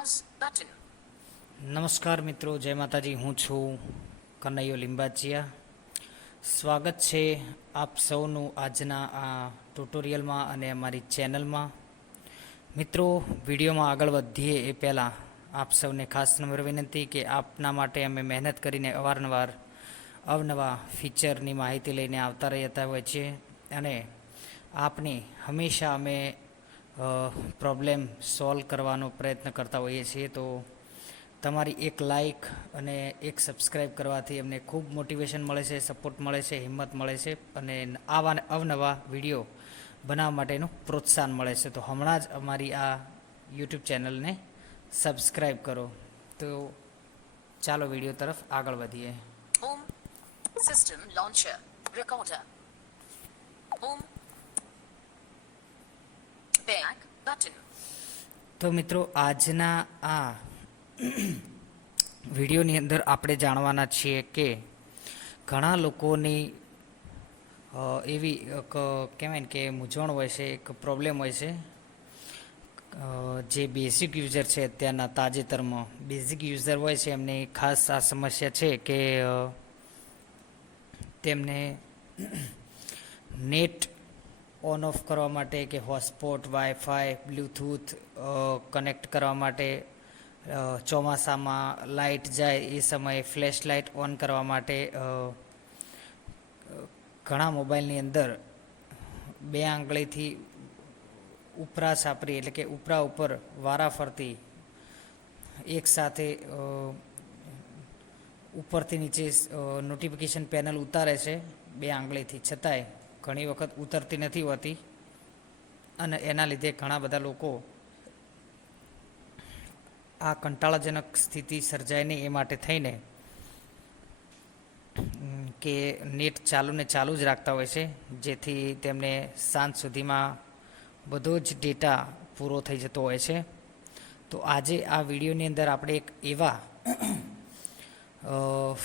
Pause button. નમસ્કાર મિત્રો, જય માતાજી. હું છું કનૈયો લિંબાચિયા. સ્વાગત છે આપ સૌનું આજના આ ટ્યુટોરિયલમાં અને અમારી ચેનલમાં. મિત્રો, વિડીયોમાં આગળ વધીએ એ પહેલાં આપ સૌને ખાસ નમ્ર વિનંતી કે આપના માટે અમે મહેનત કરીને અવારનવાર અવનવા ફીચરની માહિતી લઈને આવતા રહેતા હોય છે અને આપની હંમેશા અમે પ્રોબ્લેમ સોલ્વ કરવાનો પ્રયત્ન કરતા હોઈએ છીએ. તો તમારી એક લાઈક અને એક સબસ્ક્રાઈબ કરવાથી અમને ખૂબ મોટિવેશન મળે છે, સપોર્ટ મળે છે, હિંમત મળે છે અને આવા અવનવા વિડીયો બનાવવા માટેનું પ્રોત્સાહન મળે છે. તો હમણાં જ અમારી આ યુટ્યુબ ચેનલને સબસ્ક્રાઈબ કરો. તો ચાલો વિડીયો તરફ આગળ વધીએ. Home. System launcher. Recorder. Home. Back button. તો મિત્રો, આજના આ વિડીયોની અંદર આપણે જાણવાના છીએ કે ઘણા લોકોની એવી કહેવાય ને કે મૂંઝવણ હોય છે, એક પ્રોબ્લેમ હોય છે. જે બેઝિક યુઝર છે, અત્યારના તાજેતરમાં બેઝિક યુઝર હોય છે, એમની ખાસ આ સમસ્યા છે કે તેમને નેટ ઓન ઓફ કરવા માટે કે હોટસ્પોટ, વાઈફાઈ, બ્લૂટૂથ કનેક્ટ કરવા માટે, ચોમાસામાં લાઇટ જાય એ સમયે ફ્લેશ લાઇટ ઓન કરવા માટે ઘણા મોબાઈલની અંદર બે આંગળીથી ઉપરા સાપરી એટલે કે ઉપરા ઉપર વારા ફરતી એકસાથે ઉપરથી નીચે નોટિફિકેશન પેનલ ઉતારે છે બે આંગળીથી, છતાંય ઘણી વખત ઉતરતી નથી હોતી અને એના લીધે ઘણા બધા લોકો આ કંટાળાજનક સ્થિતિ સર્જાય નહીં એ માટે થઈને કે નેટ ચાલુ ને ચાલુ જ રાખતા હોય છે, જેથી તેમને સાંજ સુધીમાં બધો જ ડેટા પૂરો થઈ જતો હોય છે. તો આજે આ વિડીયોની અંદર આપણે એક એવા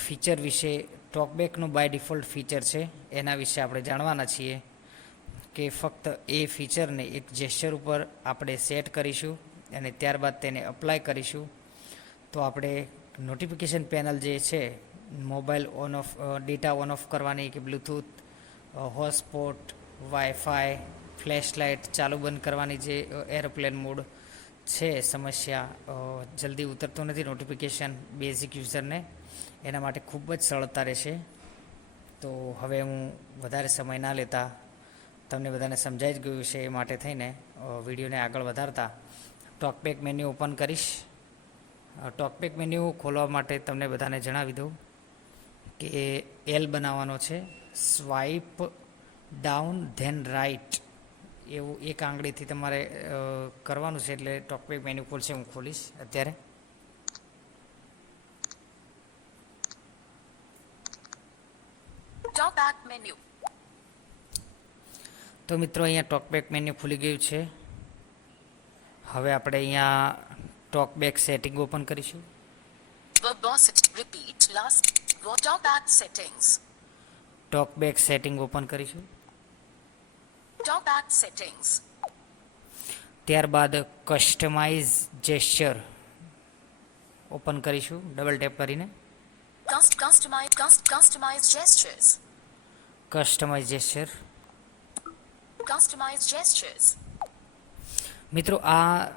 ફીચર વિશે, ટોકબેકનું બાય ડિફોલ્ટ ફીચર છે, એના વિશે આપણે જાણવાના છીએ કે ફક્ત એ ફીચરને એક જેસ્ચર ઉપર આપણે સેટ કરીશું અને ત્યારબાદ તેને અપ્લાય કરીશું તો આપણે નોટિફિકેશન પેનલ જે છે, mobile on of, data on of કરવાની કે Bluetooth, hotspot, wifi, flash light ચાલુ બંધ કરવાની જે એરોપ્લેન મોડ છે, સમસ્યા જલ્દી ઉતરતું નથી નોટિફિકેશન બેઝિક યુઝરને, એના માટે ખૂબ જ સરળતા રહેશે. તો હવે હું વધારે સમય ના લેતા તમને બધાને સમજાઈ જ ગયું છે, એ માટે થઈને વિડીયોને આગળ વધારતા ટોકબેક મેન્યુ ઓપન કરીશ. ટોકબેક મેન્યુ ખોલવા માટે તમને બધાને જણાવી દઉં કે એલ બનાવવાનો છે, સ્વાઇપ ડાઉન ધેન રાઇટ એવું એક આંગળીથી તમારે કરવાનું છે, એટલે ટોકબેક મેન્યુ ખોલશે. હું ખોલીશ અત્યારે. Talkback menu. તો મિત્રો, અહીંયા ટોકબેક મેન્યુ ખુલી ગયું છે. હવે આપણે અહીંયા ટોકબેક સેટિંગ ઓપન કરીશું. Verbosity. Repeat last. Talkback settings. Talkback setting open કરીશું. Talkback settings. ત્યારબાદ કસ્ટમાઇઝ જેસ્ચર ઓપન કરીશું ડબલ ટેપ કરીને. Customize gestures. Customize gesture. Customize gestures. મિત્રો, આ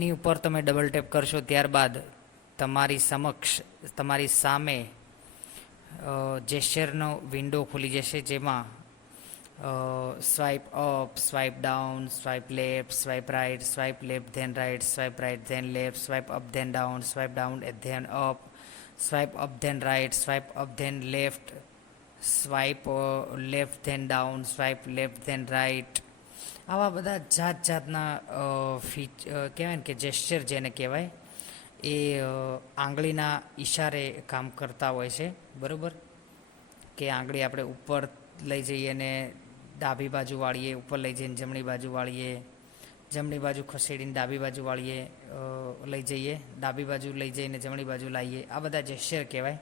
ની ઉપર તમે ડબલ ટેપ કરશો ત્યારબાદ તમારી સમક્ષ, તમારી સામે જેસ્ચરનો વિન્ડો ખુલી જશે, જેમાં swipe up, swipe down, swipe left, swipe right, swipe left then right, swipe right then left, swipe up then down, swipe down then up, swipe up then right, swipe up then left, swipe left then down, swipe left then right, આવા બધા જાતના કહેવાય ને કે gesture જેને કહેવાય એ આંગળીના ઈશારે કામ કરતા હોય છે, બરાબર? કે આંગળી આપણે ઉપર લઈ જઈએ ને ડાબી બાજુ વાળીએ, ઉપર લઈ જઈને જમણી બાજુ વાળીએ, જમણી બાજુ ખસેડીને ડાબી બાજુ વાળીએ, લઈ જઈએ, ડાબી બાજુ લઈ જઈને જમણી બાજુ લાવીએ, આ બધા જેસ્ચર કહેવાય.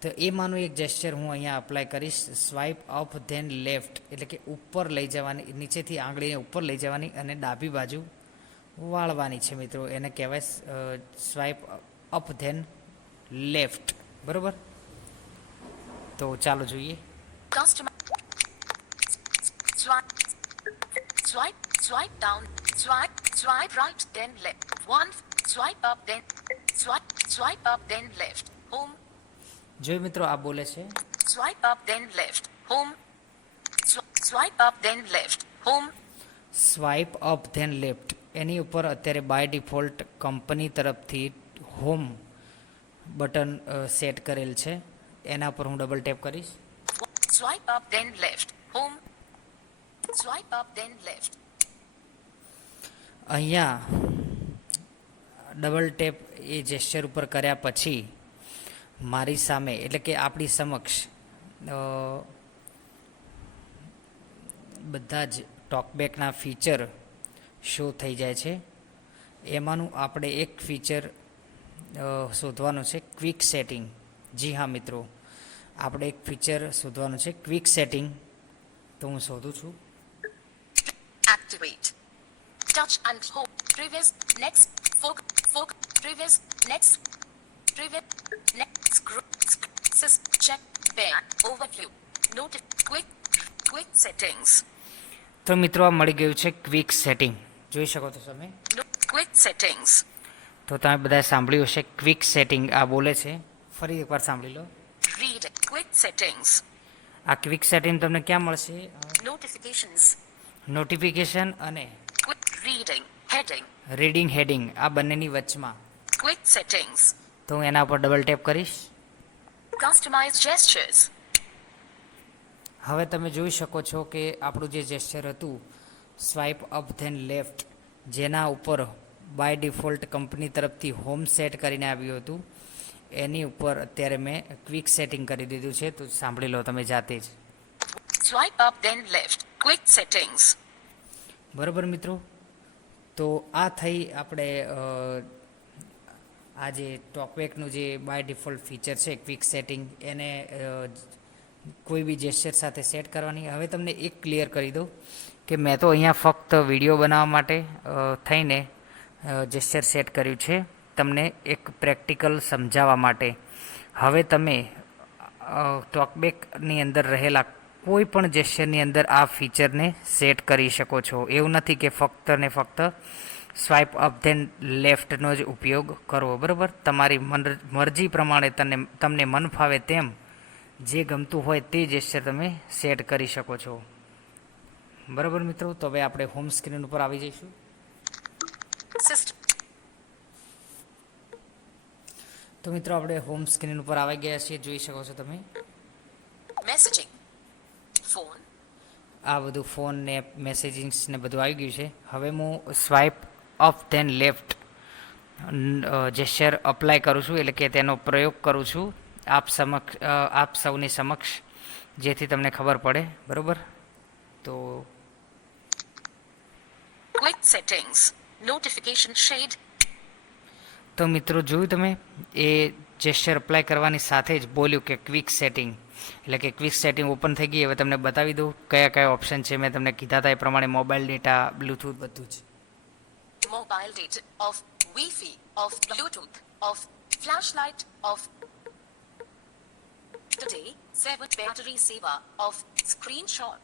તો એમાંનું એક જેસ્ચર હું અહીંયા અપ્લાય કરીશ, સ્વાઇપ અપ ધેન લેફ્ટ, એટલે કે ઉપર લઈ જવાની, નીચેથી આંગળીને ઉપર લઈ જવાની અને ડાબી બાજુ વાળવાની છે મિત્રો, એને કહેવાય સ્વાઇપ અપ ધેન લેફ્ટ. બરાબર, તો ચાલો જોઈએ. Customer. Swipe. Swipe down. Swipe right, then left. One. Swipe up, then. Swipe up, then left. Home. જોઈ મિત્રો, આ બોલે છે Swipe up, then left. Home. Swipe up, then left. Home. Swipe up then left. એની ઉપર અત્યારે by default company તરફથી home button set કરેલ છે. એના પર હું ડબલ ટેપ કરીશ. Swipe up, then left. Home. Swipe up, then left. અહીંયા ડબલ ટેપ એ જેસ્ચર ઉપર કર્યા પછી મારી સામે એટલે કે આપણી સમક્ષ બધા જ ટોકબેકના ફીચર શો થઈ જાય છે. એમાંનું આપણે એક ફીચર શોધવાનું છે, ક્વિક સેટિંગ. જી હા મિત્રો, આપણે એક ફીચર શોધવાનું છે, ક્વિક સેટિંગ. તો હું શોધું છું. Activate. Touch and hold. Previous. Next. Focus. Previous. Next. Previous. Next. Check. Back. Overview. Note. Quick settings. તો મિત્રો, આ મળી ગયું છે ક્વિક સેટિંગ. જોઈ શકો છો તમે. Quick settings. તો તમે બધાએ સાંભળ્યું હશે, ક્વિક સેટિંગ આ બોલે છે. ફરી એકવાર સાંભળી લો. Read. Quick settings. આ ક્વિક સેટિંગ તમને ક્યાં મળશે? Notifications. નોટિફિકેશન અને Quick reading. Heading. Reading heading, આ બંનેની વચમાં. Quick settings. તો હું એના પર ડબલ ટેપ કરીશ. Customize gestures. હવે તમે જોઈ શકો છો કે આપણું જે જેસ્ચર હતું સ્વાઇપ અપ ધેન લેફ્ટ, જેના ઉપર બાય ડિફોલ્ટ કંપની તરફથી હોમ સેટ કરીને આવ્યું હતું, એની ઉપર અત્યારે મેં ક્વિક સેટિંગ કરી દીધું છે. તો સાંભળી લો તમે જાતે જ. Swipe up, then left. Quick settings. બરાબર મિત્રો, તો આ થઈ આપણે આ જે ટોકબેકનું જે બાય ડિફોલ્ટ ફીચર છે ક્વિક સેટિંગ, એને કોઈ બી જેસ્ચર સાથે સેટ કરવાની. હવે તમને એક ક્લિયર કરી દઉં કે મેં તો અહીંયા ફક્ત વિડીયો બનાવવા માટે થઈને જેસ્ચર સેટ કર્યું છે, તમને એક પ્રેક્ટિકલ સમજાવવા માટે. હવે તમે ટોકબેકની અંદર રહેલા કોઈ પણ જેસ્ચરની અંદર આ ફીચરને સેટ કરી શકો છો. એવું નથી કે ફક્ત ને ફક્ત સ્વાઇપ અપ ધેન લેફ્ટનો જ ઉપયોગ કરવો. બરાબર, તમારી મરજી પ્રમાણે તમને મન ફાવે તેમ જે ગમતું હોય તે જેસ્ચર તમે સેટ કરી શકો છો. બરાબર મિત્રો, તો હવે આપણે હોમ સ્ક્રીન ઉપર આવી જઈશું. System. તો મિત્રો, આપણે હોમ સ્ક્રીન ઉપર આવી ગયા છીએ, જોઈ શકો છો તમે. Messaging. Phone. આ બધું ફોન ને મેસેજિંગ્સ ને બધું આવી ગયું છે. હવે હું swipe up then left gesture apply કરું છું, એટલે કે તેનો પ્રયોગ કરું છું આપ સૌની સમક્ષ, જેથી તમને ખબર પડે. બરાબર, તો Quick settings. Notification shade. તો મિત્રો, જોયું તમે, એ જેસ્ચર અપ્લાય કરવાની સાથે જ બોલ્યું કે ક્વિક સેટિંગ, એટલે કે ક્વિક સેટિંગ ઓપન થઈ ગઈ. હવે તમને બતાવી દઉં કયા કયા ઓપ્શન છે. મેં તમને કીધા હતા એ પ્રમાણે મોબાઈલ ડેટા, બ્લૂટૂથ, બધું જ. Mobile data. Off. Wi-Fi. Off. Bluetooth. Off. Flashlight. Off. Today. 7 battery saver. Off. Screenshot.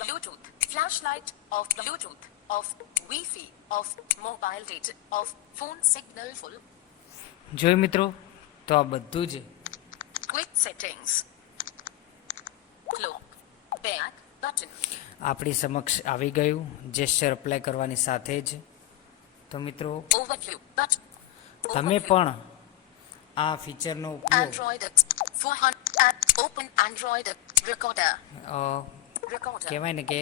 Bluetooth. Flashlight. Off. Bluetooth. Off. Wi-Fi. Off. Mobile data. Off. Phone signal full. જોઈ મિત્રો, તો આ બધું જ Quick settings. Clock. Back button. આપણી સમક્ષ આવી ગયું જેસ્ચર અપ્લાય કરવાની સાથે જ. તો મિત્રો, Overview. But. તમે પણ આ ફીચરનો ઉપયોગ Android 400 and open Android recorder. Recorder. કહેવાય ને કે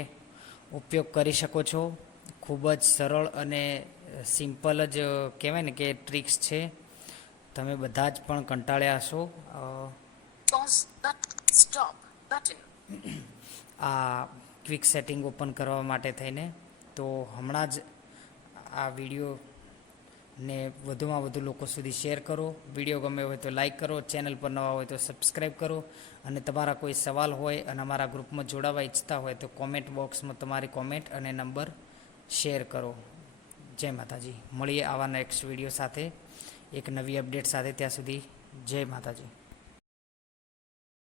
ઉપયોગ કરી શકો છો. ખૂબ જ સરળ અને સિમ્પલ જ કહેવાય ને કે ટ્રિક્સ છે. તમે બધા જ પણ કંટાળ્યા હશો Pause. But. Stop. Button. આ ક્વિક સેટિંગ ઓપન કરવા માટે થઈને. તો હમણાં જ આ વિડીયોને વધુમાં વધુ લોકો સુધી શેર કરો. વિડીયો ગમે હોય તો લાઈક કરો, ચેનલ પર નવા હોય તો સબસ્ક્રાઈબ કરો, અને તમારા કોઈ સવાલ હોય અને અમારા ગ્રુપમાં જોડાવા ઈચ્છતા હોય તો કોમેન્ટ બોક્સમાં તમારી કોમેન્ટ અને નંબર શેર કરો. જય માતાજી. મળીએ આવા નેક્સ્ટ વિડીયો સાથે એક નવી અપડેટ સાથે. ત્યાં સુધી જય માતાજી.